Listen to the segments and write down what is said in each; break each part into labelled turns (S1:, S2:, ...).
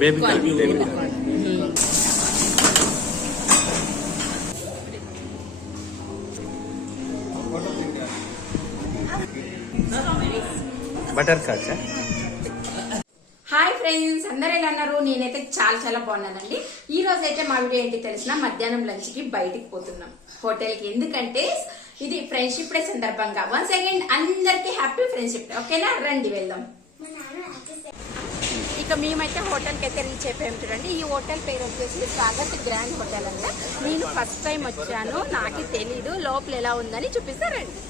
S1: Baby
S2: corn baby
S1: corn. Butter
S2: hi friends అందరు ఎలా ఉన్నారు? నేనైతే చాలా చాలా బాగున్నానండి. ఈ రోజు అయితే మా వీడియో ఏంటి తెలిసిన మధ్యాహ్నం లంచ్కి బయటికి పోతున్నాం. హోటల్కి ఎందుకంటే ఇది ఫ్రెండ్షిప్ డే సందర్భంగా. వన్స్ అగైన్ అందరికి హ్యాపీ ఫ్రెండ్షిప్ డే ఓకేనా రండి వెళ్దాం. ఇక మేమైతే హోటల్కి అయితే రీచ్ అయిపోయాం చూడండి. ఈ హోటల్ పేరు వచ్చేసి స్వాగత్ గ్రాండ్ హోటల్ అంట. నేను ఫస్ట్ టైం వచ్చాను. నాకు తెలీదు. లోపల ఎలా ఉందని చూపిస్తారండి.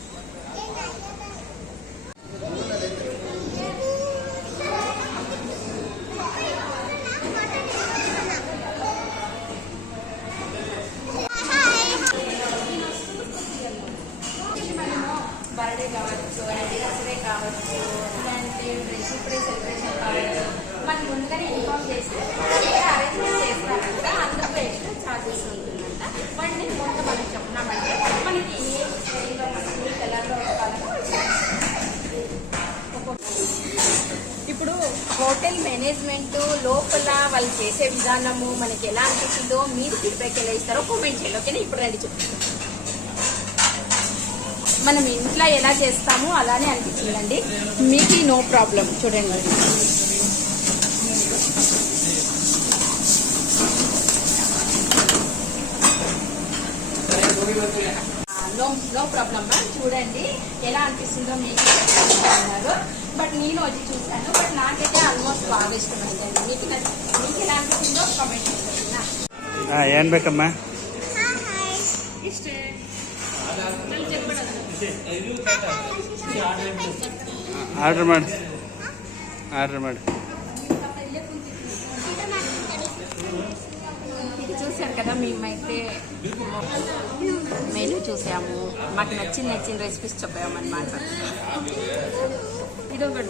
S2: ఇన్ఫార్మ్ చేసి అరేంజ్మెంట్ చేసినారంట అందుకు ఎక్స్ట్రా ఛార్జెస్ ఉంటుందంట. బట్ నేను ముందు మనం చెప్పినామంటే మనకి ఏ స్టైల్లో మనకి ఏ కలర్లో ఇప్పుడు హోటల్ మేనేజ్మెంట్ లోపల వాళ్ళు చేసే విధానము మనకి ఎలా అనిపించిందో మీరు ఫీడ్బ్యాక్ ఎలా ఇస్తారో కామెంట్ చేయండి ఓకేనా? ఇప్పుడు రండి చెప్తాను మనం ఇంట్లో ఎలా చేస్తామో అలానే అనిపించిందండి మీకు నో ప్రాబ్లం చూడండి. నో నో ప్రాబ్లం మ్యామ్ చూడండి ఎలా అనిపిస్తుందో మీకు అన్నారు బట్ నేను వచ్చి చూశాను బట్ నాకైతే ఆల్మోస్ట్ బాగా ఇష్టమైందండి మీకు నచ్చ- మీకు ఎలా అనిపిస్తుందో కామెంట్ చేయండి
S1: ಏನ್ ಬೇಕಮ್ಮ
S2: ಇಷ್ಟೇ
S1: ಆರ್ಡರ್ ಮಾಡಿ ಆರ್ಡರ್ ಮಾಡಿ
S2: చూశారు కదా మేమైతే మెనూ చూసాము. మాకు నచ్చిన నచ్చిన రెసిపీస్ చెప్పామన్నమాట ఇది ఒకటి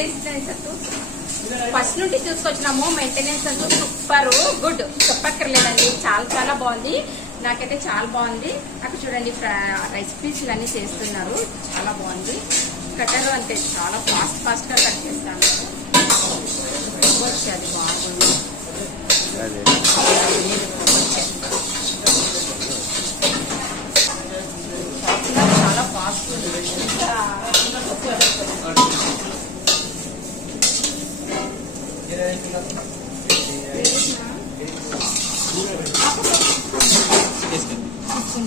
S2: అంటూ ఫస్ట్ నుండి చూసుకొచ్చినాము. మెయింటెనెన్స్ అంటూ సూపర్ గుడ్ చెప్పక్కర్లేదండి. చాలా చాలా బాగుంది. నాకైతే చాలా బాగుంది. అక్కడ చూడండి రెసిపీస్ అన్నీ చేస్తున్నారు. చాలా బాగుంది. కట్టరు అంతే. చాలా ఫాస్ట్ ఫాస్ట్గా కట్ చేస్తాను. వచ్చి అది బాగుంది. Ah,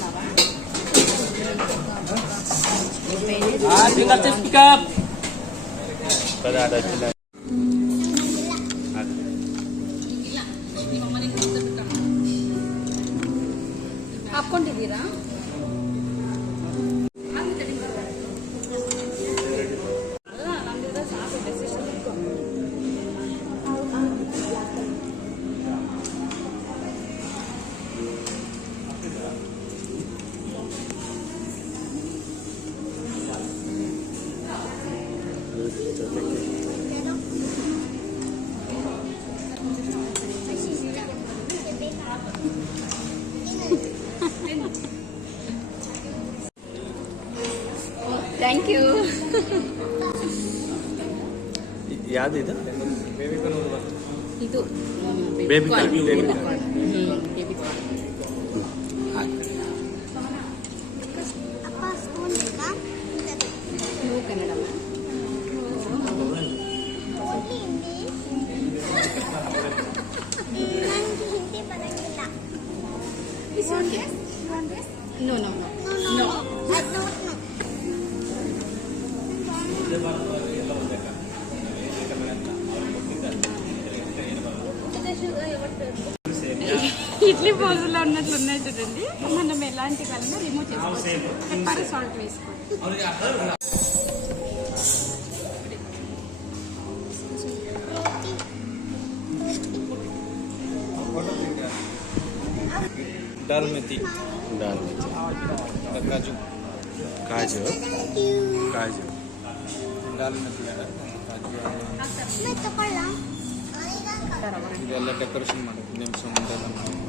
S2: dengar saya
S1: speak up. Tidak
S2: ada jalan. Apa?
S1: ಯಾವ್ದು ಇದು
S2: ಇದು
S1: Baby corn, baby corn.
S2: Baby corn
S3: ಅಪ್ಪ ಸ್ಪೂನ್ ಬೇಕಾ
S2: ನೀವು ಕನ್ನಡ
S3: ಓನ್ಲಿ ಹಿಂದಿ ನನಗೆ
S2: Idli పోజుల్లో ఉన్నట్లు ఉన్నాయి చూడండి. మనం ఎలాంటి కలిగినా రిమూవ్ చేసుకోవచ్చు? పెప్పర్ సాల్ట్ వేసుకోండి.
S4: दाल मेथी
S1: दाल मेथी
S4: काजू
S3: काजू
S1: काजू
S4: दाल मेथी
S3: काजू
S4: ಇದೆಲ್ಲ ಡೆಕೋರೇಷನ್ ಮಾಡಿದ್ವಿ ನಿಮಿಷ ಮುಂದೆಲ್ಲ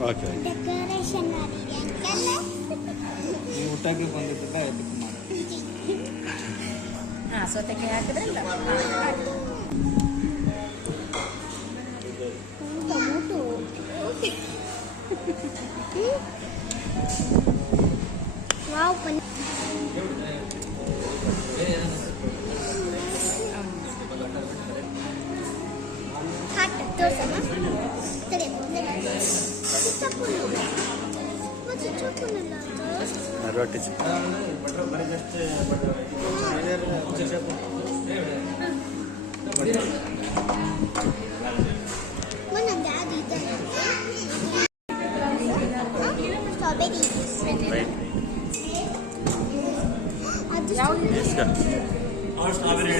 S3: ಓಕೆ
S4: ನೀವು ಊಟಕ್ಕೆ ಬಂದಿದ್ದ ಅದಕ್ಕೆ ಮಾಡಿ
S2: ಹಾಂ ಸೌತೆಗೆ ಹಾಕಿದ್ರಲ್ಲ
S3: wow Hatta 4 ama telefonda çok onurlar. Bak çok
S1: não Nerede
S3: çık? não não strawberry
S1: strawberry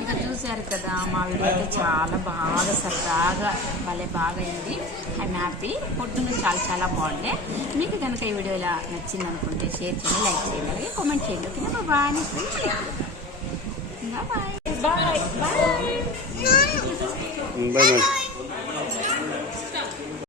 S2: ఇంకా చూశారు కదా మా వీడియో అయితే చాలా బాగా సరదాగా భలే బాగా అయింది. ఐఎమ్ హ్యాపీ పొద్దున్న చాలా చాలా బాగుండే. మీకు కనుక ఈ వీడియో ఇలా నచ్చింది అనుకుంటే షేర్ చేయండి లైక్ చేయండి అలాగే కామెంట్ చేయండి. ఓకేనా? Bye bye bye bye
S1: bye